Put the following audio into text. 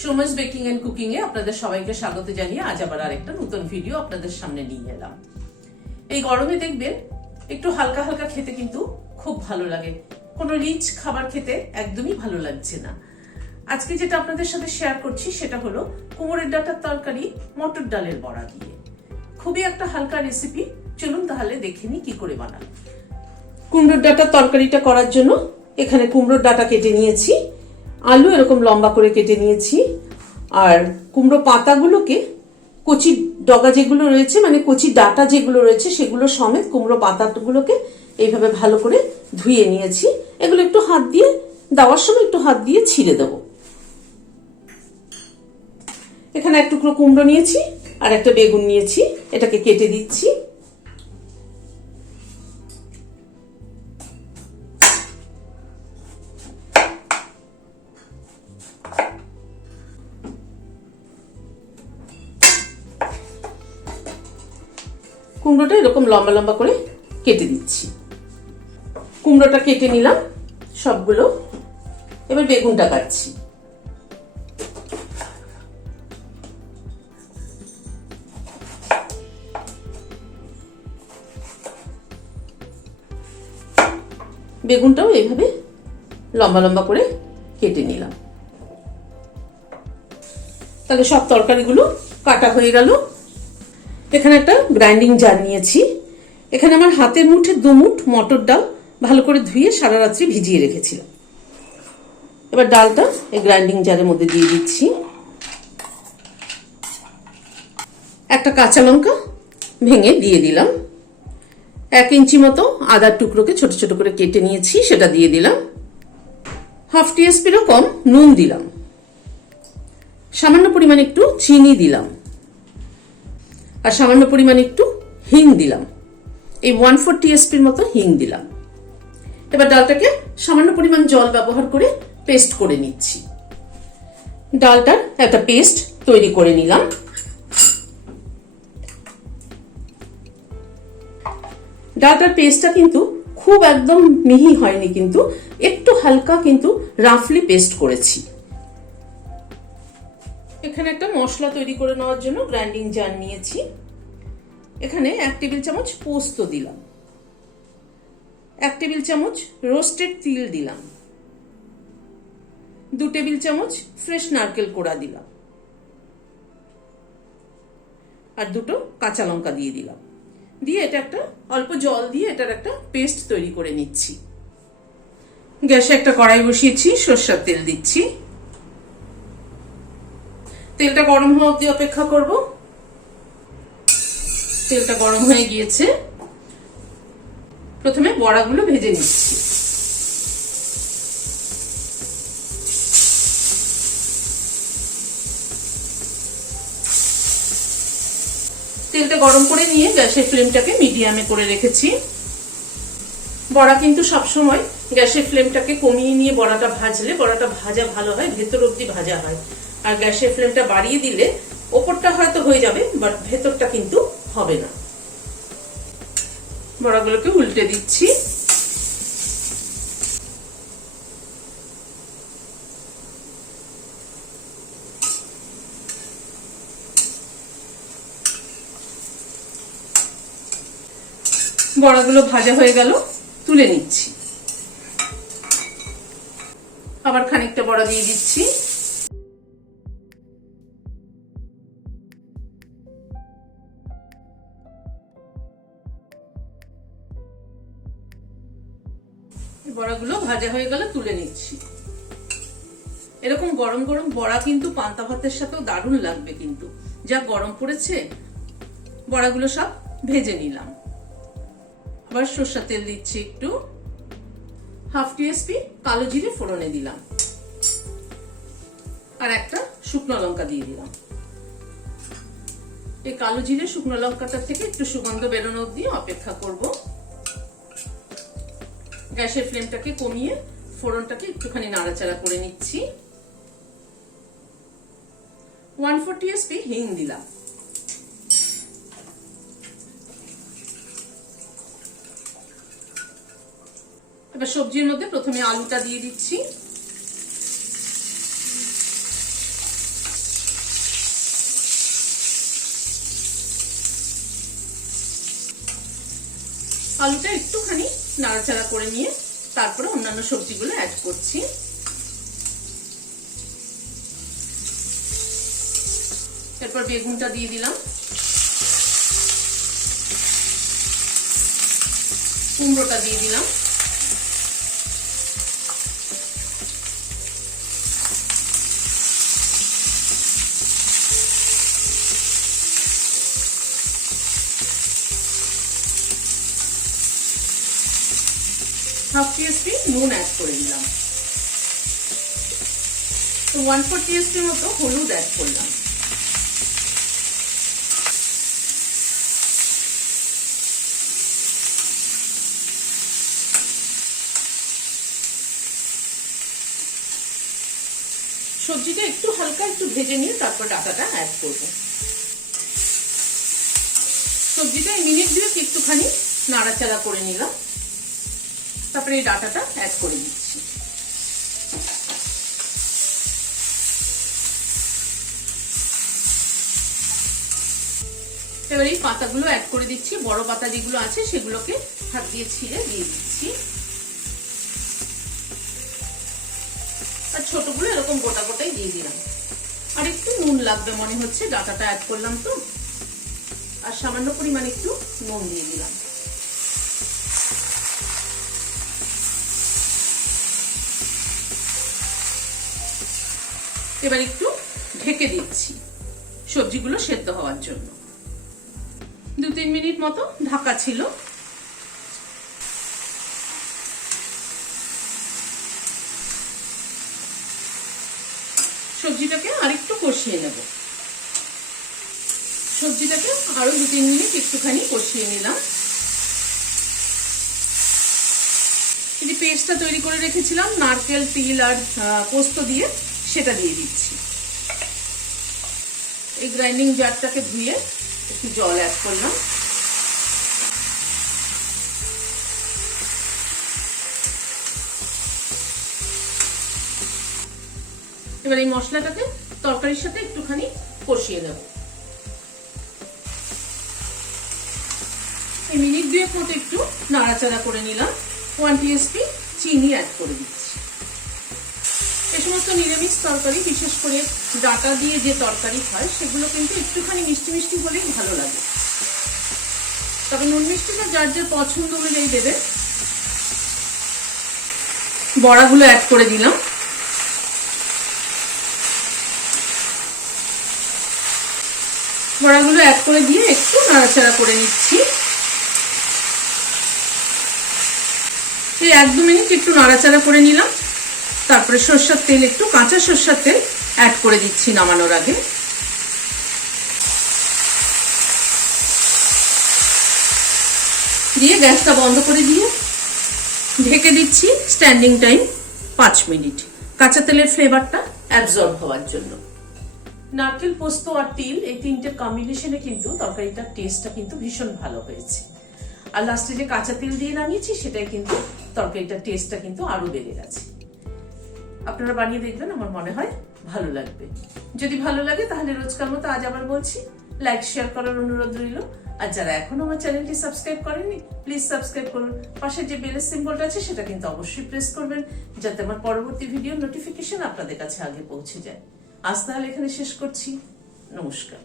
Soma's baking and cooking এ আপনাদের সবাইকে স্বাগত জানিয়ে আজ আবার আরেকটা নতুন ভিডিও আপনাদের সামনে নিয়ে এলাম। এই গরমে দেখবেন একটু হালকা হালকা খেতে কিন্তু খুব ভালো লাগে, কোনো রিচ খাবার খেতে একদমই ভালো লাগছে না। আজকে যেটা আপনাদের সাথে শেয়ার করছি সেটা হলো কুমড়োর ডাঁটার তরকারি মটর ডালের বড়া দিয়ে। খুবই একটা হালকা রেসিপি, চলুন তাহলে দেখে নিই কি করে বানান। কুমড়োর ডাঁটার তরকারিটা করার জন্য এখানে কুমড়োর ডাঁটা কেটে নিয়েছি, আলু এরকম লম্বা করে কেটে নিয়েছি, আর কুমড়ো পাতাগুলোকে কচি ডগা যেগুলো রয়েছে মানে কচি ডাঁটা যেগুলো রয়েছে সেগুলো সমেত কুমড়ো পাতাগুলোকে এইভাবে ভালো করে ধুয়ে নিয়েছি। এগুলো একটু হাত দিয়ে দেওয়ার সময় একটু হাত দিয়ে ছিঁড়ে দেবো। এখানে এক টুকরো কুমড়ো নিয়েছি আর একটা বেগুন নিয়েছি, এটাকে কেটে দিচ্ছি। কুমড়োটা এরকম লম্বা লম্বা করে কেটে দিচ্ছি। কুমড়োটা কেটে নিলাম সবগুলো, এবার বেগুনটা কাটছি। বেগুনটাও এইভাবে লম্বা লম্বা করে কেটে নিলাম। তাহলে সব তরকারিগুলো কাটা হয়ে গেল। এখানে একটা গ্রাইন্ডিং জার নিয়েছি, এখানে আমার হাতের মুঠে 2 মুঠ মটর ডাল ভালো করে ধুয়ে সারা রাত্রি ভিজিয়ে রেখেছিলাম। এবার ডালটা এই গ্রাইন্ডিং জারের মধ্যে দিয়ে দিচ্ছি। একটা কাঁচা লঙ্কা ভেঙে দিয়ে দিলাম। 1 ইঞ্চি মতো আদার টুকরোকে ছোট ছোট করে কেটে নিয়েছি, সেটা দিয়ে দিলাম। হাফ টিস্পুন কম নুন দিলাম, সামান্য পরিমাণ একটু চিনি দিলাম, আর সামান্য পরিমাণ একটু হিং দিলাম। এই 1/4 টিস্পুন মতো হিং দিলাম। এবার ডালটাকে সামান্য পরিমাণ জল ব্যবহার করে পেস্ট করে নিচ্ছি। ডালটার একটা পেস্ট তৈরি করে নিলাম। ডালটার পেস্টটা কিন্তু খুব একদম মিহি হয়নি, কিন্তু একটু হালকা কিন্তু রাফলি পেস্ট করেছি। এখানে একটা মশলা তৈরি করে নেওয়ার জন্য গ্রাইন্ডিং জার নিয়েছি। এখানে 1 টেবিল চামচ পোস্ত দিলাম, 1 টেবিল চামচ রোস্টেড তিল দিলাম, 2 টেবিল চামচ ফ্রেশ নারকেল কোড়া দিলাম, আর 2টো কাঁচা লঙ্কা দিয়ে দিলাম। দিয়ে এটা একটা অল্প জল দিয়ে এটার একটা পেস্ট তৈরি করে নিচ্ছি। গ্যাসে একটা কড়াই বসিয়েছি, সরষের তেল দিচ্ছি। তেলটা গরম হওয়া অবধি অপেক্ষা করব। তেলটা গরম হয়ে গিয়েছে, প্রথমে বড়াগুলো ভেজে নিচ্ছি। তেলটা গরম করে নিয়ে গ্যাসের ফ্লেমটাকে মিডিয়ামে করে রেখেছি। বড়া কিন্তু সবসময় গ্যাসের ফ্লেমটাকে কমিয়ে নিয়ে বড়াটা ভাজলে বড়াটা ভাজা ভালো হয়, ভেতর অবধি ভাজা হয়। আর গ্যাসের ফ্লেমটা বাড়িয়ে দিলে ওপরটা হয়তো হয়ে যাবে, বাট ভেতরটা কিন্তু হবে না। বড়াগুলোকে উল্টে দিচ্ছি। বড়াগুলো ভাজা হয়ে গেল, তুলে নিচ্ছি। আবার খানিকটা বড়া দিয়ে দিচ্ছি। বড়াগুলো ভাজা হয়ে গেল, তুলে নিচ্ছি। এরকম গরম গরম বড়া কিন্তু পান্তা ভাতের সাথেও দারুণ লাগবে, কিন্তু যা গরম পড়েছে। বড়াগুলো সব ভেজে নিলাম। আবার সরষের তেল দিচ্ছি একটু, হাফ টিস্পুন কালো জিরে ফোড়নে দিলাম, আর একটা শুকনো লঙ্কা দিয়ে দিলাম। এই কালো জিরে শুকনো লঙ্কাটা থেকে একটু সুগন্ধ বেরোনো অবধি অপেক্ষা করব। গ্যাসের ফ্লেমটাকে কমিয়ে ফোড়নটাকে একটুখানি নাড়াচাড়া করে নিচ্ছি। 1/4 টিস্পুন হিং দিলাম। এবার সবজির মধ্যে প্রথমে আলুটা দিয়ে দিচ্ছি। আলুটা একটুখানি নাড়াচাড়া করে নিয়ে তারপরে অন্যান্য সবজিগুলো অ্যাড করছি। এরপর বেগুনটা দিয়ে দিলাম, কুমড়োটা দিয়ে দিলাম, হাফ টিস্পুন নুন অ্যাড করে দিলাম, 1/4 টিস্পুন মতো হলুদ অ্যাড করলাম। সবজিটা একটু হালকা একটু ভেজে নিয়ে তারপর ডাটাটা অ্যাড করব। সবজিটা মিনিট 2 একটুখানি নাড়াচাড়া করে নিলাম, তারপরে এই ডাটাটা অ্যাড করে দিচ্ছি। এবার এই পাতাগুলো অ্যাড করে দিচ্ছি, বড় পাতা যেগুলো আছে সেগুলোকে হাত দিয়ে ছিঁড়ে দিয়ে দিচ্ছি, আর ছোটগুলো এরকম গোটা গোটাই দিয়ে দিলাম। আর একটু নুন লাগবে মনে হচ্ছে, ডাটাটা অ্যাড করলাম তো, আর সামান্য পরিমাণে একটু নুন দিয়ে দিলাম। এবার একটু ঢেকে দিচ্ছি সবজিগুলো সেদ্ধ হওয়ার জন্য। 2-3 মিনিট মতো ঢাকা ছিল। সবজিটাকে আরেকটু কষিয়ে নেব। সবজিটাকে আরো 2-3 মিনিট একটুখানি কষিয়ে নিলাম। এই পেস্টটা তৈরি করে রেখেছিলাম নারকেল, তিল আর পোস্ত দিয়ে, সেটা দিয়ে দিচ্ছি। এই গ্রাইন্ডিং জারটাকে ধুয়ে একটু জল অ্যাড করলাম। এবার এই মশলাটাকে তরকারির সাথে একটুখানি কষিয়ে নেব। এই মিনিট 2 মতো একটু নাড়াচাড়া করে নিলাম। 1 টিস্পুন চিনি অ্যাড করে দিচ্ছি। এই সমস্ত নিরামিষ তরকারি, বিশেষ করে ডাটা দিয়ে যে তরকারি হয়, সেগুলো কিন্তু একটুখানি মিষ্টি মিষ্টি হলেই ভালো লাগে। তবে নুন মিষ্টিটা যার যার পছন্দ অনুযায়ী দেবে। বড়াগুলো অ্যাড করে দিলাম। বড়াগুলো অ্যাড করে দিয়ে একটু নাড়াচাড়া করে নিচ্ছি। এই 1-2 মিনিট একটু নাড়াচাড়া করে নিলাম, তারপরে সরষের তেল, একটু কাঁচা সরষের তেল অ্যাড করে দিচ্ছি নামানোর আগে। দিয়ে গ্যাসটা বন্ধ করে দিয়ে ঢেকে দিচ্ছি স্ট্যান্ডিং টাইম 5 মিনিট, কাঁচা তেলের ফ্লেভারটা অ্যাবজর্ব হওয়ার জন্য। নারকেল, পোস্ত আর তিল এই তিনটের কম্বিনেশনে কিন্তু তরকারিটার টেস্টটা কিন্তু ভীষণ ভালো হয়েছে। আর লাস্টে যে কাঁচা তেল দিয়ে নামিয়েছি, সেটাই কিন্তু তরকারিটার টেস্টটা কিন্তু আরো বেড়ে গেছে। আপনারা বানিয়ে দেখবেন, আমার মনে হয় ভালো লাগবে। যদি ভালো লাগে তাহলে রোজকার মতো আজ আবার বলছি, লাইক শেয়ার করার অনুরোধ রইল। আর যারা এখনো আমার চ্যানেলটি সাবস্ক্রাইব করেননি, প্লিজ সাবস্ক্রাইব করুন। পাশে যে বেলের সিম্বলটা আছে সেটা কিন্তু অবশ্যই প্রেস করবেন, যাতে আমার পরবর্তী ভিডিও নোটিফিকেশন আপনাদের কাছে আগে পৌঁছে যায়। আজ তাহলে এখানে শেষ করছি। নমস্কার।